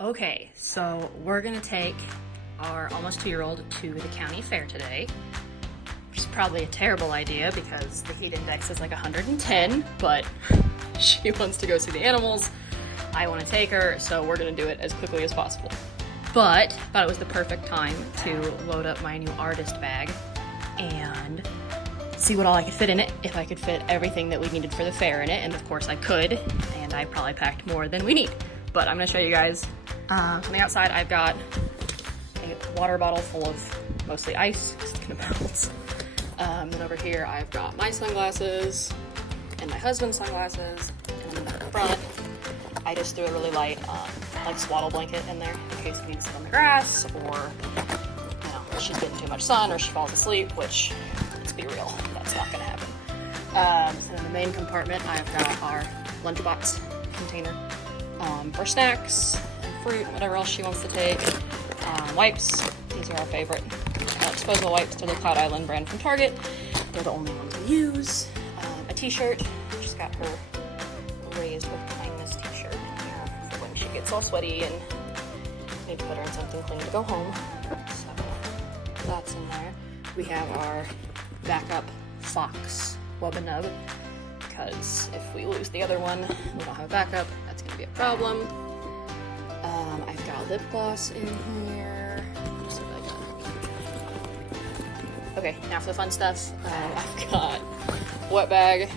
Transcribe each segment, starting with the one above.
Okay, so we're gonna take our almost 2-year-old to the county fair today, which is probably a terrible idea because the heat index is like 110, but she wants to go see the animals. I want to take her, so we're gonna do it as quickly as possible. But thought it was the perfect time to load up my new artist bag and see what all I could fit in it, if I could fit everything that we needed for the fair in it, and of course I could, and I probably packed more than we need. But I'm gonna show you guys. On the outside, I've got a water bottle full of mostly ice, it's gonna melt. Then over here, I've got my sunglasses and my husband's sunglasses, and then in the front, I just threw a really light, like swaddle blanket in there in case we need to sit on the grass, or she's getting too much sun, or she falls asleep, which, let's be real, that's not gonna happen. So in the main compartment, I've got our lunchbox container for snacks and fruit, whatever else she wants to take. Wipes, these are our favorite. Disposable wipes, they're the Cloud Island brand from Target. They're the only ones we use. A t-shirt, she's got her Raised with Kindness t-shirt in here for when she gets all sweaty and maybe put her in something clean to go home. So that's in there. We have our backup Fox Wubbanub, because if we lose the other one, we don't have a backup, that's gonna be a problem. I've got lip gloss in here. So I got... Okay, now for the fun stuff. I've got a wet bag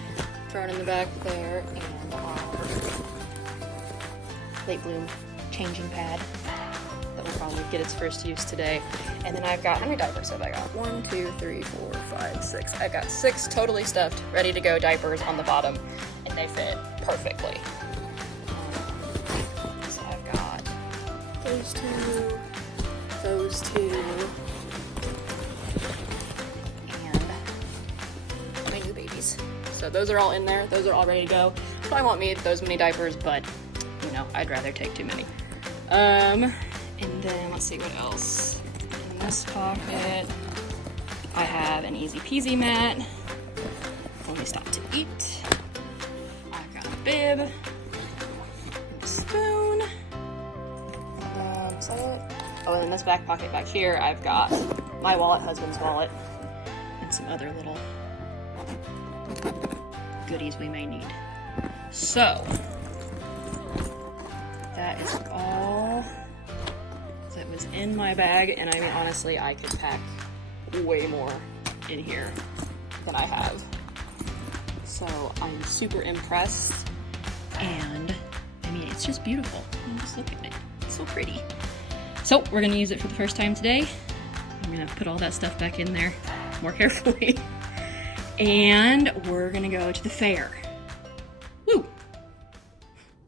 thrown in the back there, and our late bloom changing pad that will probably get its first use today. And then I've got, how many diapers have I got? 1, 2, 3, 4, 5, 6. I've got 6 totally stuffed, ready to go diapers on the bottom, and they fit perfectly. So I've got those two, and my new babies. So those are all in there. Those are all ready to go. Probably won't need those many diapers, but you know, I'd rather take too many. And then let's see what else. In this pocket, I have an Easy Peasy mat when we stop to eat. I've got a bib, and a spoon. Is that it? Oh, and in this back pocket back here, I've got my wallet, husband's wallet, and some other little goodies we may need. So that is all that was in my bag, and I mean, honestly, I could pack way more in here than I have. So I'm super impressed, and I mean, it's just beautiful. I mean, just look at it, it's so pretty. So we're gonna use it for the first time today. I'm gonna put all that stuff back in there more carefully, and we're gonna go to the fair.